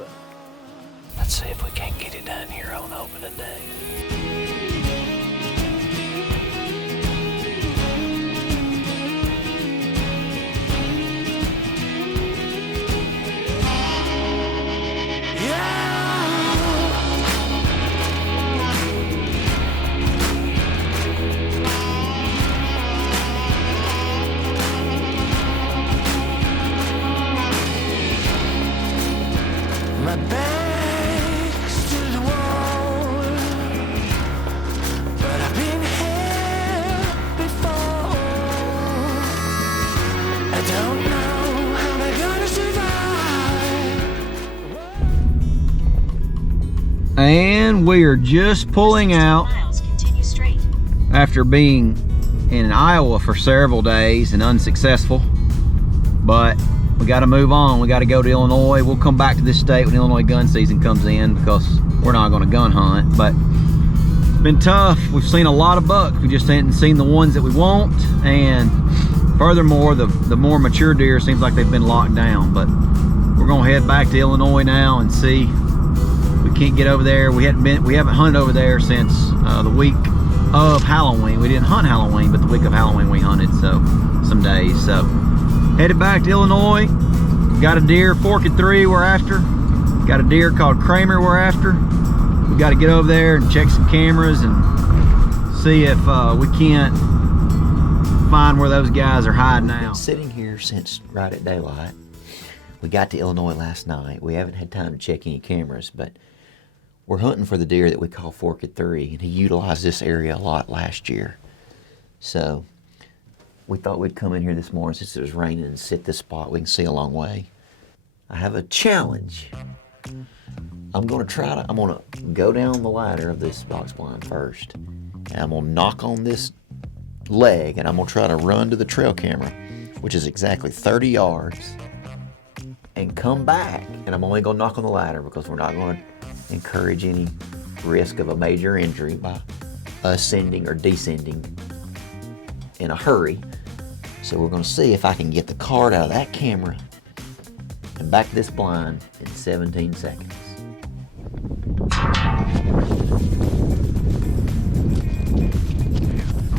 do it. Let's see if we can't get it done here on opening day. My back's to the wall, but I've been here before. I don't know how they're gonna survive. And we are just pulling out Continue straight. after being in Iowa for several days and unsuccessful, but we got to move on. We got to go to Illinois. We'll come back to this state when Illinois gun season comes in, because we're not going to gun hunt. But it's been tough. We've seen a lot of bucks. We just haven't seen the ones that we want. And furthermore, the more mature deer seems like they've been locked down. But we're going to head back to Illinois now and see. We can't get over there. We haven't hunted over there since the week of Halloween. We didn't hunt Halloween, but the week of Halloween we hunted, so some days. So headed back to Illinois. Got a deer, fork at 3 we're after. Got a deer called Kramer we're after. We got to get over there and check some cameras and see if we can't find where those guys are hiding out. Sitting here since right at daylight. We got to Illinois last night. We haven't had time to check any cameras, but we're hunting for the deer that we call Fork at 3, and he utilized this area a lot last year. So we thought we'd come in here this morning since it was raining and sit this spot. We can see a long way. I have a challenge. I'm gonna go down the ladder of this box blind first, and I'm gonna knock on this leg, and I'm gonna try to run to the trail camera, which is exactly 30 yards, and come back. And I'm only gonna knock on the ladder because we're not gonna encourage any risk of a major injury by ascending or descending in a hurry. So we're gonna see if I can get the card out of that camera and back to this blind in 17 seconds.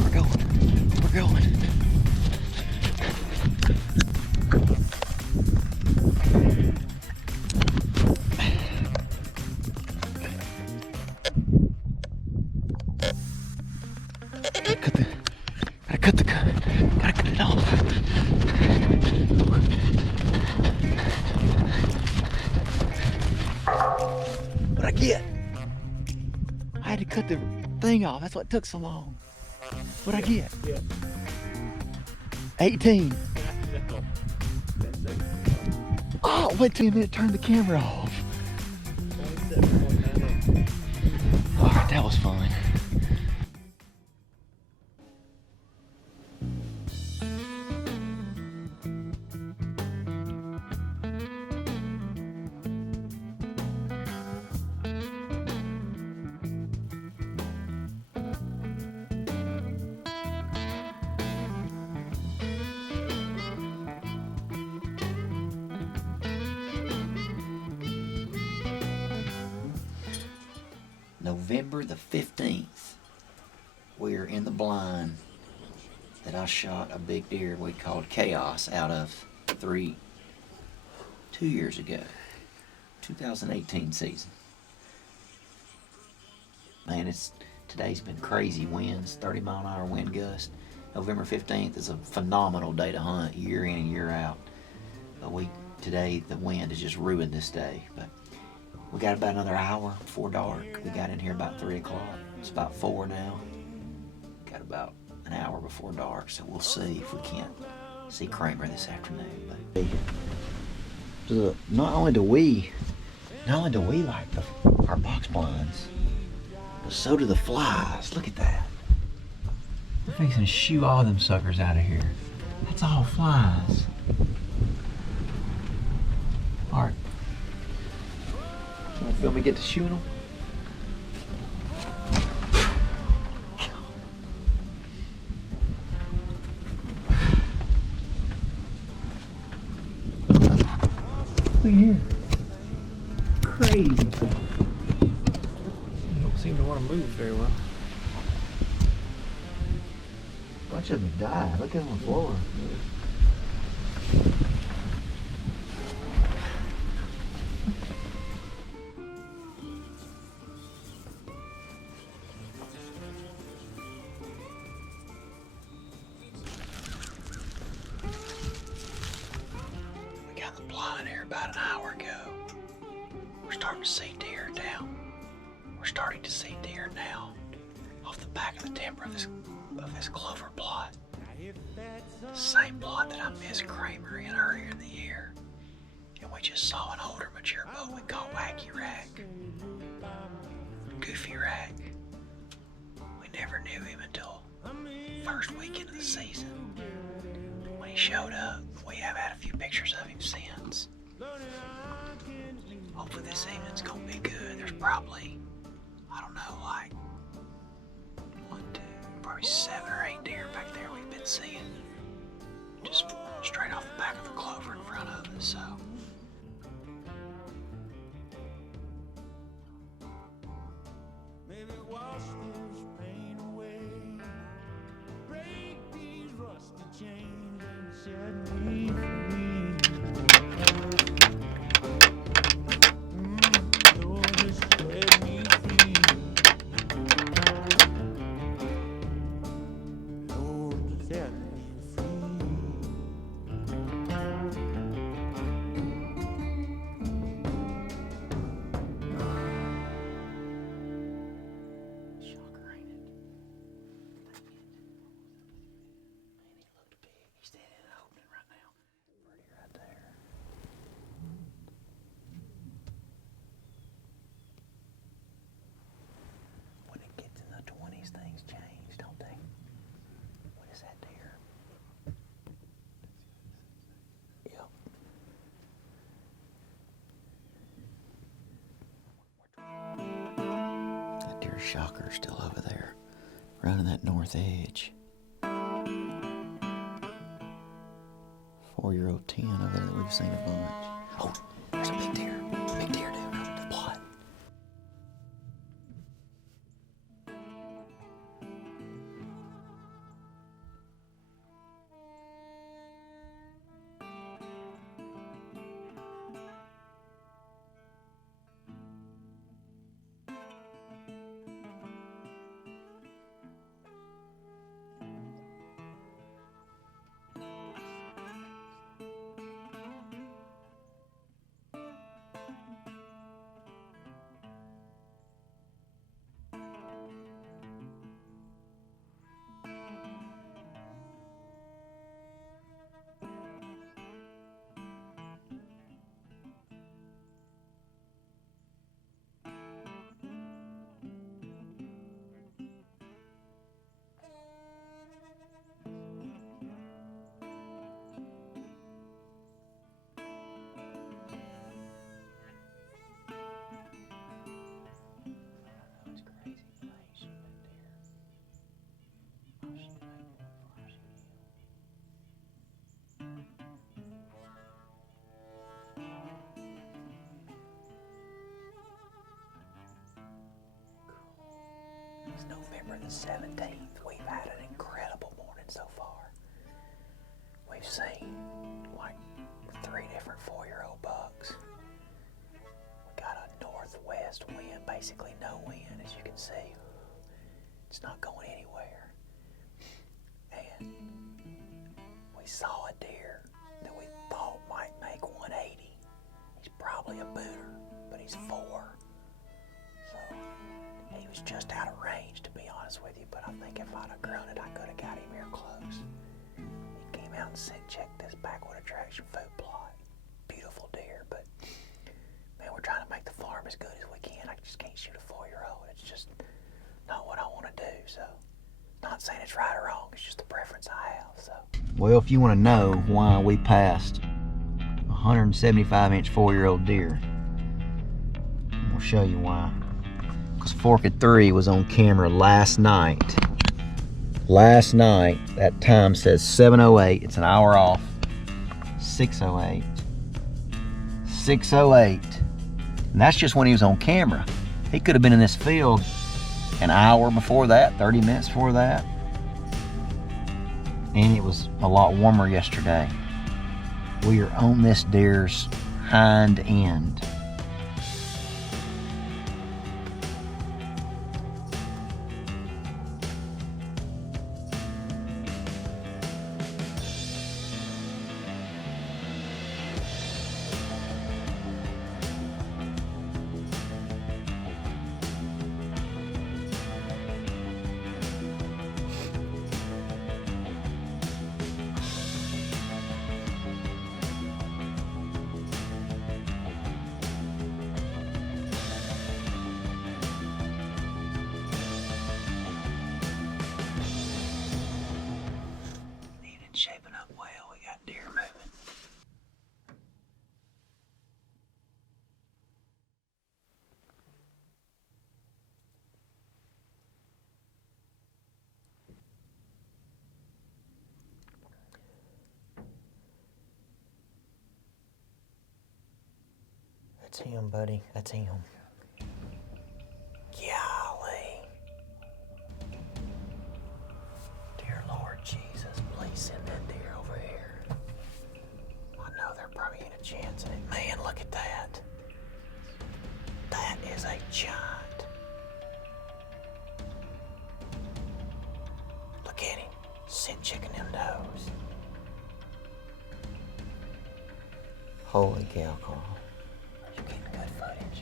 We're going. Gotta cut it off. What'd I get? I had to cut the thing off. That's what took so long. What'd I get? Yeah. 18. Oh, wait till a minute, turn the camera off. All right, that was fun. November the 15th, we're in the blind that I shot a big deer we called Chaos out of 2 years ago, 2018 season. Man, today's been crazy winds, 30-mile-an-hour wind gust. November 15th is a phenomenal day to hunt year in and year out. But today the wind has just ruined this day. But we got about another hour before dark. We got in here about 3 o'clock. It's about 4 now. Got about an hour before dark, so we'll see if we can't see Kramer this afternoon. But not only do we like our box blinds, but so do the flies. Look at that. We're fixing to shoo all them suckers out of here. That's all flies. All right. Want to film me get to shooting them? Look here. crazy. Don't seem to want to move very well. A bunch of them died. Look at them on the floor. We got the blind here about an hour ago. We're starting to see deer down. We're starting to see deer now off the back of the timber of this clover plot. The same plot that I missed Kramer in earlier in the year. And we just saw an older mature buck we call Wacky Rack. Goofy Rack. We never knew him until first weekend of the season. When he showed up, we have had a few pictures of him since. Hopefully this evening's gonna be good. There's probably, I don't know, like 1, 2, probably 7 or 8 deer back there we've been seeing. Just straight off the back of the clover in front of us, so. Maybe wash this pain away. Break these rusty chains and set me free. Lord, just set me free. Lord, just set me free. Shocker, ain't it? Man, he looked big. He's standing in an opening right now. Pretty right there. When it gets in the 20s, things change, don't they? What is that deer? Yep. That deer shocker's still over there, running that north edge. 4-year-old 10 over there that we've seen a bunch. Oh, there's a big deer. Big deer down on the plot. It's crazy. I ain't shooting that deer. I'll shoot that deer before I shoot him. It's November the 17th. We've had an incredible morning so far. We've seen like 3 different 4-year-old bucks. We got a northwest wind, basically no wind, as you can see. It's not going anywhere. And we saw a deer that we thought might make 180. He's probably a booter, but he's 4. So he was just out of range, to be honest with you, but I think if I'd have grunted, I could have got him here close. He came out and said, check this backwood attraction food plot. Beautiful deer, but man, we're trying to make the farm as good as we can. I just can't shoot a 4-year-old. It's just not what I want to do, so not saying it's right or wrong, it's just the preference I have, so. Well, if you want to know why we passed 175-inch 4-year-old deer, I'm going to show you why. Because Forked 3 was on camera last night. Last night, that time says 7:08. It's an hour off. 6:08. 6:08. And that's just when he was on camera. He could have been in this field an hour before that, 30 minutes before that. And it was a lot warmer yesterday. We are on this deer's hind end. Shaping up well, we got deer moving. That's him, buddy. That's him. Golly. Dear Lord Jesus, please send that deer over here. I know there probably ain't a chance in it. Man, look at that. That is a giant. Look at him, cinching them toes. Holy cow, Carl. Are you getting good footage?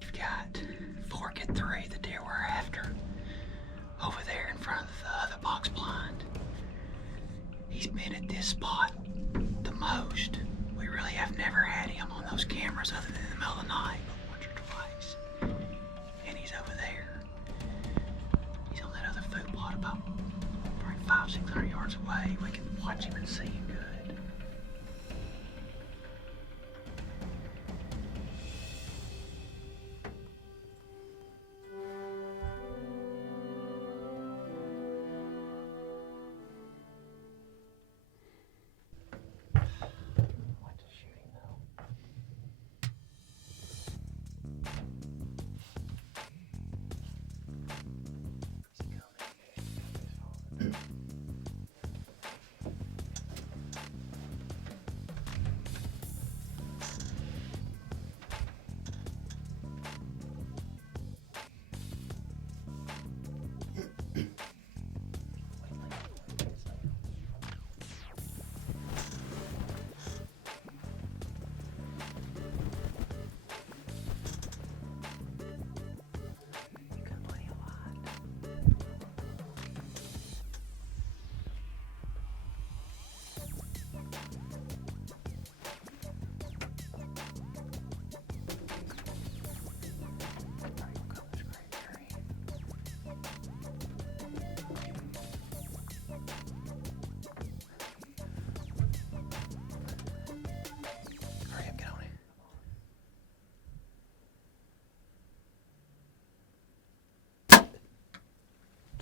You've got fork at 3, the deer we're after, over there in front of the other box blind. He's been at this spot the most. We really have never had him on those cameras other than in the middle of the night, but once or twice. And he's over there. He's on that other food plot about probably 500-600 yards away. We can watch him and see him good.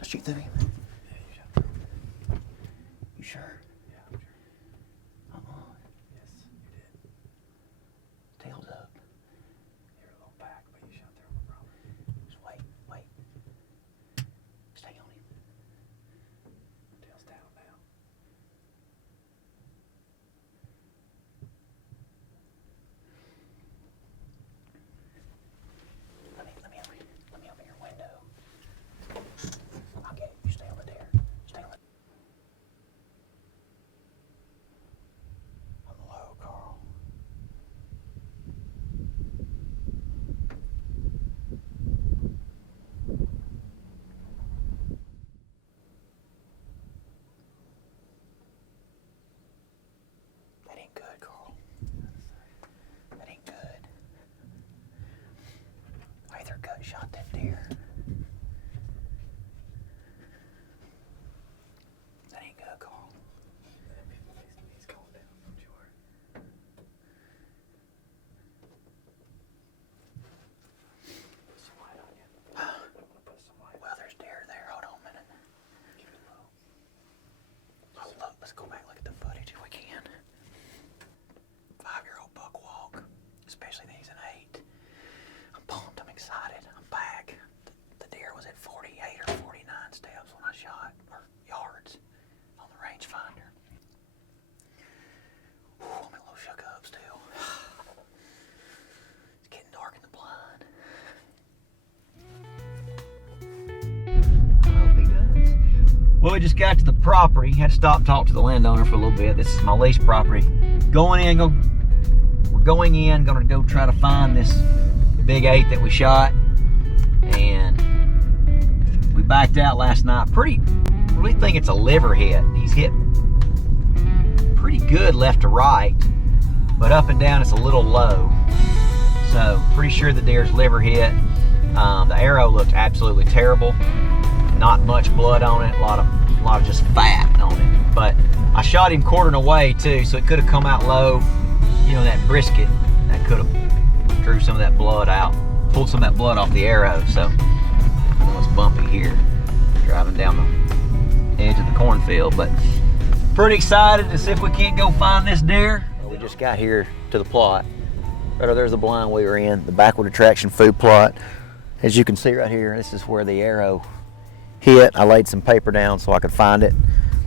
Shoot through him. You sure? Yeah, I'm sure. Yes, you did. Tails up. You're a little back, but you shot through him, no problem. Just wait. Stay on him. Tail's down now. Let me open your window. I'll get it. You stay on the deer. Stay on the... I'm low, Carl. That ain't good, Carl. That ain't good. Either gut shot that deer. That ain't good, Carl. He's calling down, don't you worry. Put some light on you. I'm gonna put some light. Well, there's deer there. Hold on a minute. Keep it low. Oh, look. Let's go back and look at the footage if we can. 5-year-old buck walk. Well, we just got to the property. Had to stop and talk to the landowner for a little bit. This is my lease property. We're going in, gonna go try to find this big 8 that we shot. And we backed out last night. Really think it's a liver hit. He's hit pretty good left to right, but up and down it's a little low. So pretty sure the deer's liver hit. The arrow looked absolutely terrible. Not much blood on it, a lot of just fat on it. But I shot him quartering away too, so it could have come out low. You know, that brisket, that could have drew some of that blood out, pulled some of that blood off the arrow. So it's bumpy here, driving down the edge of the cornfield. But pretty excited to see if we can't go find this deer. Well, we just got here to the plot. Right over there's the blind we were in, the backward attraction food plot. As you can see right here, this is where the arrow hit. I laid some paper down so I could find it.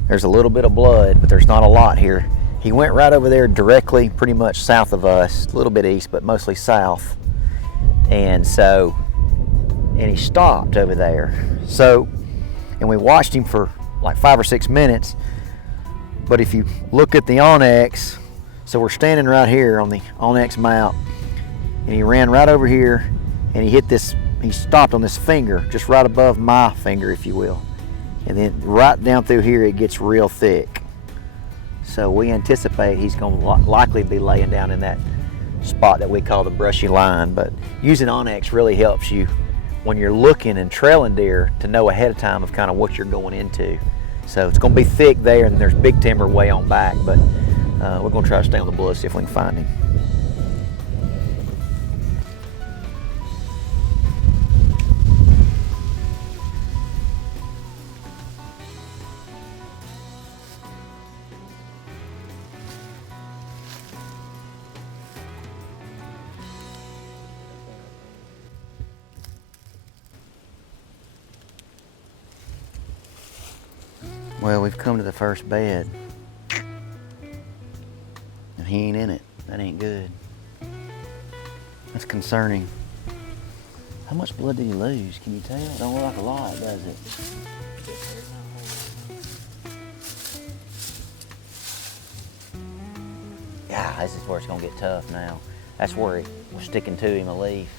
There's a little bit of blood, but there's not a lot here. He went right over there directly, pretty much south of us, a little bit east, but mostly south. And he stopped over there. And we watched him for like 5 or 6 minutes. But if you look at the Onyx, so we're standing right here on the Onyx mount, and he ran right over here, and he stopped on this finger, just right above my finger, if you will. And then right down through here, it gets real thick. So we anticipate he's going to likely be laying down in that spot that we call the brushy line. But using Onyx really helps you when you're looking and trailing deer to know ahead of time of kind of what you're going into. So it's going to be thick there, and there's big timber way on back, but we're going to try to stay on the bush, see if we can find him. Well, we've come to the first bed, and he ain't in it. That ain't good. That's concerning. How much blood did he lose? Can you tell? Don't look like a lot, does it? Yeah, this is where it's gonna get tough now. That's where it was sticking to him, a leaf.